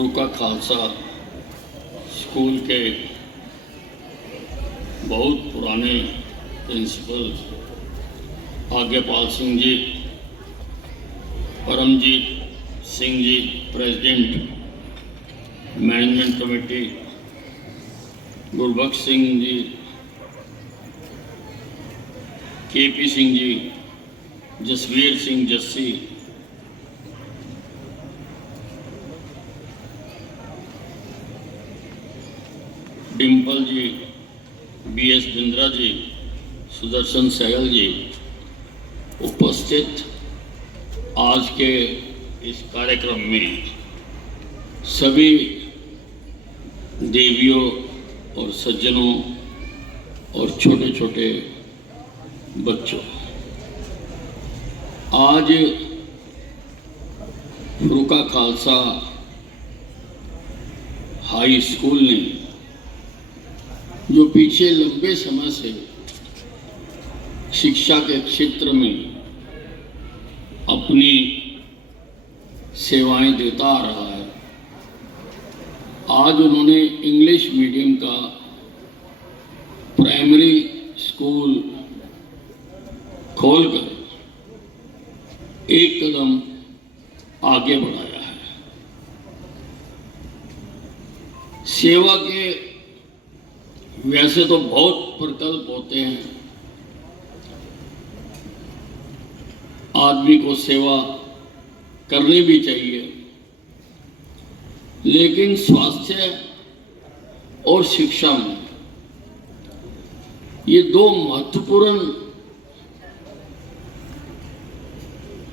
Farooka Khalsa school के बहुत पुराने principal Agyapal Singh ji, Paramjit Singh ji president management committee, Gurbakhsh Singh ji, KP Singh ji, Jasvir Singh Jassi, Dimple ji, BS Bindra ji, Sudarshan Sehgal ji, उपस्थित आज के इस कार्यक्रम में सभी देवियों और सज्जनों और छोटे छोटे बच्चों, आज फरूका खालसा हाई स्कूल ने जो पीछे लंबे समय से शिक्षा के क्षेत्र में अपनी सेवाएं देता आ रहा है, आज उन्होंने इंग्लिश मीडियम का प्राइमरी स्कूल खोलकर एक कदम आगे बढ़ाया है। सेवा के वैसे तो बहुत प्रकल्प होते हैं, आदमी को सेवा करनी भी चाहिए, लेकिन स्वास्थ्य और शिक्षा में ये दो महत्वपूर्ण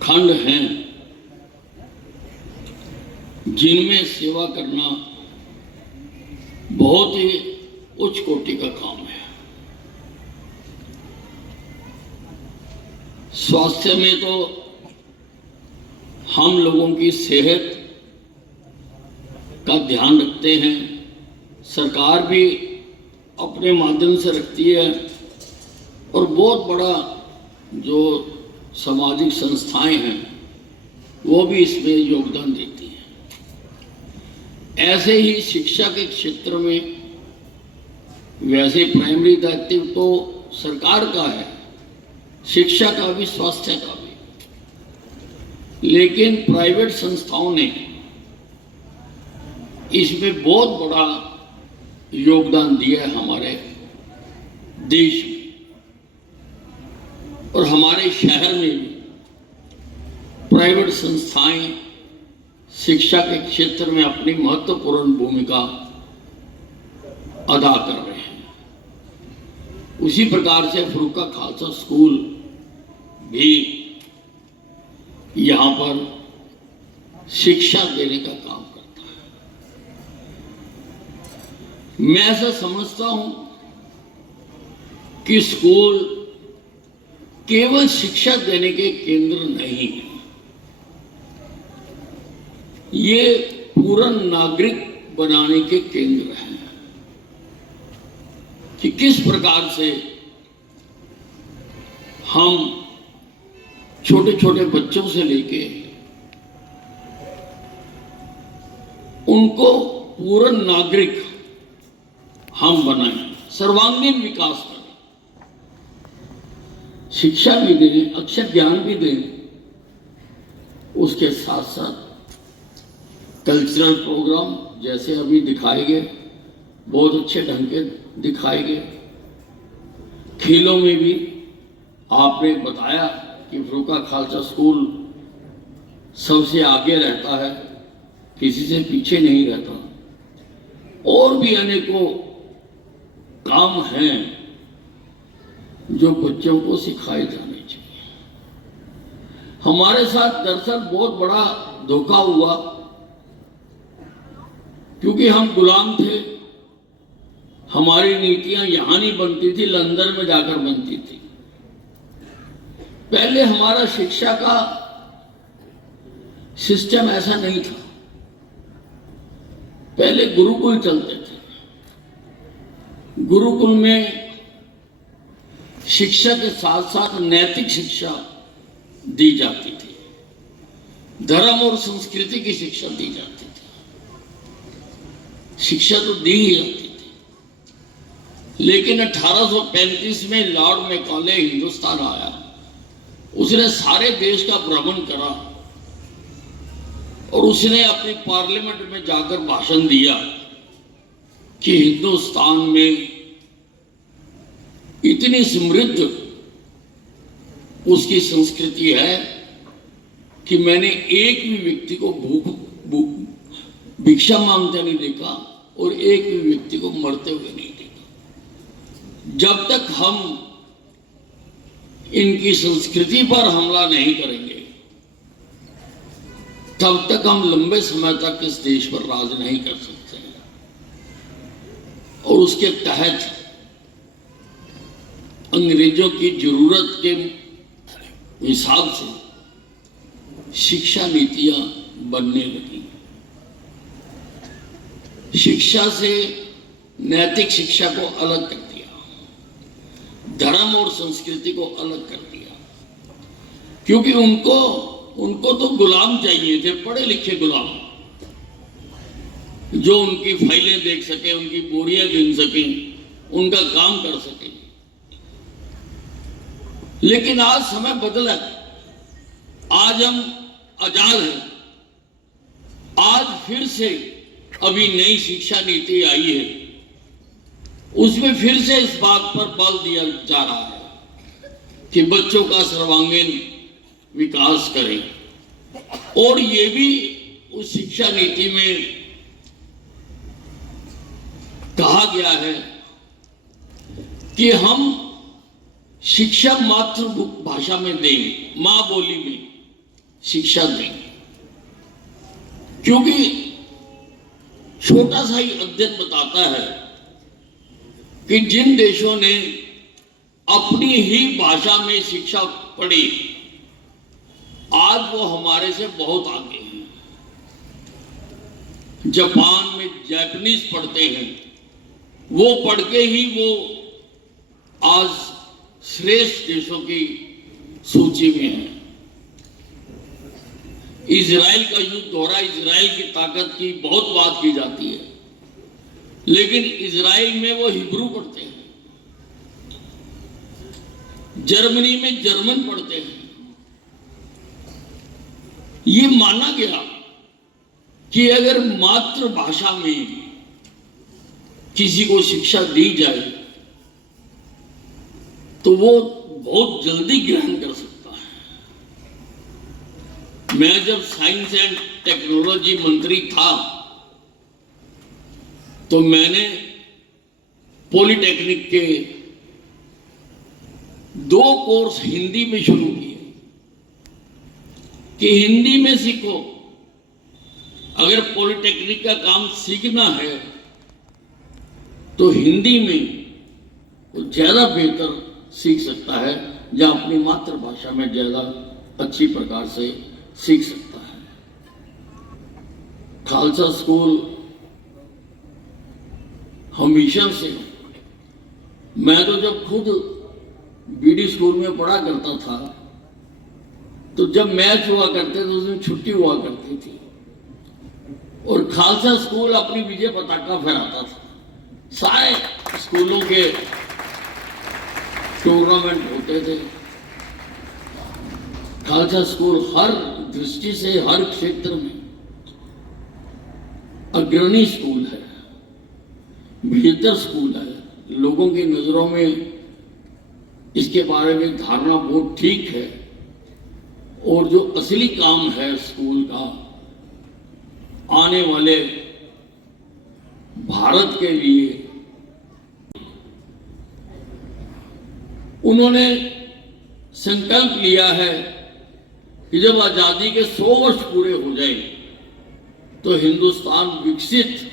खंड हैं जिनमें सेवा करना बहुत ही उच्च कोटि का काम है। स्वास्थ्य में तो हम लोगों की सेहत का ध्यान रखते हैं, सरकार भी अपने माध्यम से रखती है और बहुत बड़ा जो सामाजिक संस्थाएं हैं वो भी इसमें योगदान देती हैं। ऐसे ही शिक्षा के क्षेत्र में वैसे प्राइमरी दायित्व तो सरकार का है, शिक्षा का भी, स्वास्थ्य का भी, लेकिन प्राइवेट संस्थाओं ने इसमें बहुत बड़ा योगदान दिया है हमारे देश में और हमारे शहर में भी। प्राइवेट संस्थाएं शिक्षा के क्षेत्र में अपनी महत्वपूर्ण भूमिका अदा कर रहे हैं। उसी प्रकार से फरूका खालसा स्कूल भी यहाँ पर शिक्षा देने का काम करता है। मैं ऐसा समझता हूं कि स्कूल केवल शिक्षा देने के केंद्र नहीं है, ये पूर्ण नागरिक बनाने के केंद्र हैं कि किस प्रकार से हम छोटे छोटे बच्चों से लेके उनको पूर्ण नागरिक हम बनाएं, सर्वांगीण विकास करें, शिक्षा भी दें, अक्षर ज्ञान भी दें, उसके साथ साथ कल्चरल प्रोग्राम जैसे अभी दिखाए गए बहुत अच्छे ढंग के दिखाए गए। खेलों में भी आपने बताया कि फरूका खालसा स्कूल सबसे आगे रहता है, किसी से पीछे नहीं रहता। और भी अनेकों काम हैं जो बच्चों को सिखाए जाने चाहिए। हमारे साथ दरअसल बहुत बड़ा धोखा हुआ, क्योंकि हम गुलाम थे, हमारी नीतियां यहां नहीं बनती थी, लंदन में जाकर बनती थी। पहले हमारा शिक्षा का सिस्टम ऐसा नहीं था, पहले गुरुकुल चलते थे। गुरुकुल में शिक्षा के साथ साथ नैतिक शिक्षा दी जाती थी, धर्म और संस्कृति की शिक्षा दी जाती थी। शिक्षा तो दी ही जाती थी। लेकिन 1835 में लॉर्ड मैकॉले हिंदुस्तान आया, उसने सारे देश का भ्रमण करा और उसने अपनी पार्लियामेंट में जाकर भाषण दिया कि हिंदुस्तान में इतनी समृद्ध उसकी संस्कृति है कि मैंने एक भी व्यक्ति को भिक्षा मांगते नहीं देखा और एक भी व्यक्ति को मरते हुए नहीं देखा। जब तक हम इनकी संस्कृति पर हमला नहीं करेंगे तब तक हम लंबे समय तक इस देश पर राज नहीं कर सकते। और उसके तहत अंग्रेजों की जरूरत के हिसाब से शिक्षा नीतियां बनने लगी। शिक्षा से नैतिक शिक्षा को अलग कर दिया, धर्म और संस्कृति को अलग कर दिया, क्योंकि उनको तो गुलाम चाहिए थे, पढ़े लिखे गुलाम, जो उनकी फाइलें देख सके, उनकी बोरियां गिन सकें, उनका काम कर सकें। लेकिन आज समय बदला, आज हम आजाद हैं। आज फिर से अभी नई शिक्षा नीति आई है, उसमें फिर से इस बात पर बल दिया जा रहा है कि बच्चों का सर्वांगीण विकास करें। और ये भी उस शिक्षा नीति में कहा गया है कि हम शिक्षा मातृभाषा में दें, मां बोली में शिक्षा दें। क्योंकि छोटा सा ही अध्ययन बताता है कि जिन देशों ने अपनी ही भाषा में शिक्षा पढ़ी, आज वो हमारे से बहुत आगे हैं। जापान में जापानीज पढ़ते हैं, वो पढ़ के ही वो आज श्रेष्ठ देशों की सूची में है। इजराइल का युद्ध हो रहा है, इजराइल की ताकत की बहुत बात की जाती है, लेकिन इजराइल में वो हिब्रू पढ़ते हैं, जर्मनी में जर्मन पढ़ते हैं। ये माना गया कि अगर मातृभाषा में किसी को शिक्षा दी जाए तो वो बहुत जल्दी ग्रहण कर सकता है। मैं जब साइंस एंड टेक्नोलॉजी मंत्री था तो मैंने पॉलिटेक्निक के 2 कोर्स हिंदी में शुरू किए कि हिंदी में सीखो। अगर पॉलिटेक्निक का काम सीखना है तो हिंदी में वो ज्यादा बेहतर सीख सकता है, या अपनी मातृभाषा में ज्यादा अच्छी प्रकार से सीख सकता है। खालसा स्कूल हमेशा से, मैं तो जब खुद बीडी स्कूल में पढ़ा करता था तो जब मैच हुआ करते तो उसमें छुट्टी हुआ करती थी और खालसा स्कूल अपनी विजय पताका फहराता था। सारे स्कूलों के टूर्नामेंट होते थे। खालसा स्कूल हर दृष्टि से, हर क्षेत्र में अग्रणी स्कूल है, बेहतर स्कूल है। लोगों की नजरों में इसके बारे में धारणा बहुत ठीक है, और जो असली काम है स्कूल का, आने वाले भारत के लिए उन्होंने संकल्प लिया है कि जब आजादी के 100 वर्ष पूरे हो जाए तो हिंदुस्तान विकसित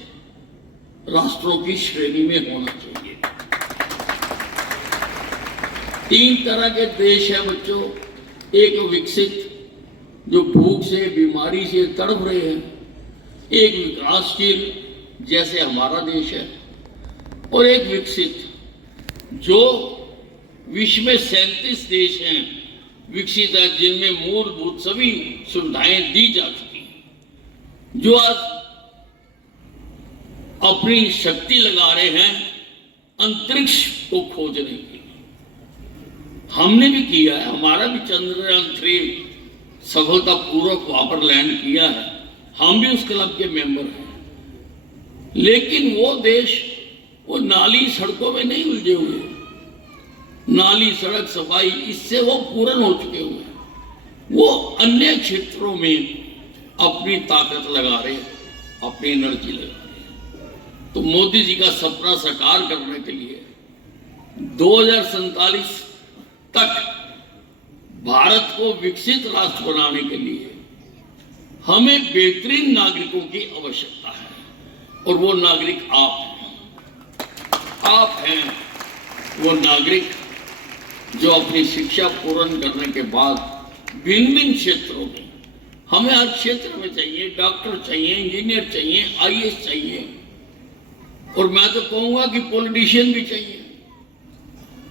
राष्ट्रों की श्रेणी में होना चाहिए। 3 तरह के देश हैं बच्चों। एक विकसित जो भूख से, बीमारी से तड़प रहे हैं, एक विकासशील जैसे हमारा देश है, और एक विकसित जो विश्व में 37 देश हैं विकसित है, जिनमें मूलभूत सभी सुविधाएं दी जा चुकी हैं, जो आज अपनी शक्ति लगा रहे हैं अंतरिक्ष को खोजने के लिए। हमने भी किया है, हमारा भी चंद्रयान 3 सफलतापूर्वक वहां पर लैंड किया है, हम भी उस क्लब के मेंबर हैं। लेकिन वो देश वो नाली सड़कों में नहीं उलझे हुए, नाली सड़क सफाई इससे वो पूर्ण हो चुके हुए हैं। वो अन्य क्षेत्रों में अपनी ताकत लगा रहे हैं, अपनी एनर्जी लगा रहे हैं। तो मोदी जी का सपना साकार करने के लिए 2047 तक भारत को विकसित राष्ट्र बनाने के लिए हमें बेहतरीन नागरिकों की आवश्यकता है, और वो नागरिक आप हैं। आप हैं वो नागरिक जो अपनी शिक्षा पूर्ण करने के बाद भिन्न भिन्न क्षेत्रों में, हमें हर क्षेत्र में चाहिए, डॉक्टर चाहिए, इंजीनियर चाहिए, आईएएस चाहिए, और मैं तो कहूंगा कि पॉलिटिशियन भी चाहिए।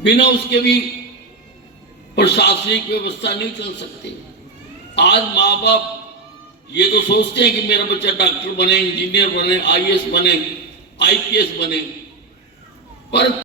बिना उसके भी प्रशासनिक व्यवस्था नहीं चल सकती। आज माँ बाप ये तो सोचते हैं कि मेरा बच्चा डॉक्टर बने, इंजीनियर बने, आईएएस बने, आईपीएस बने, पर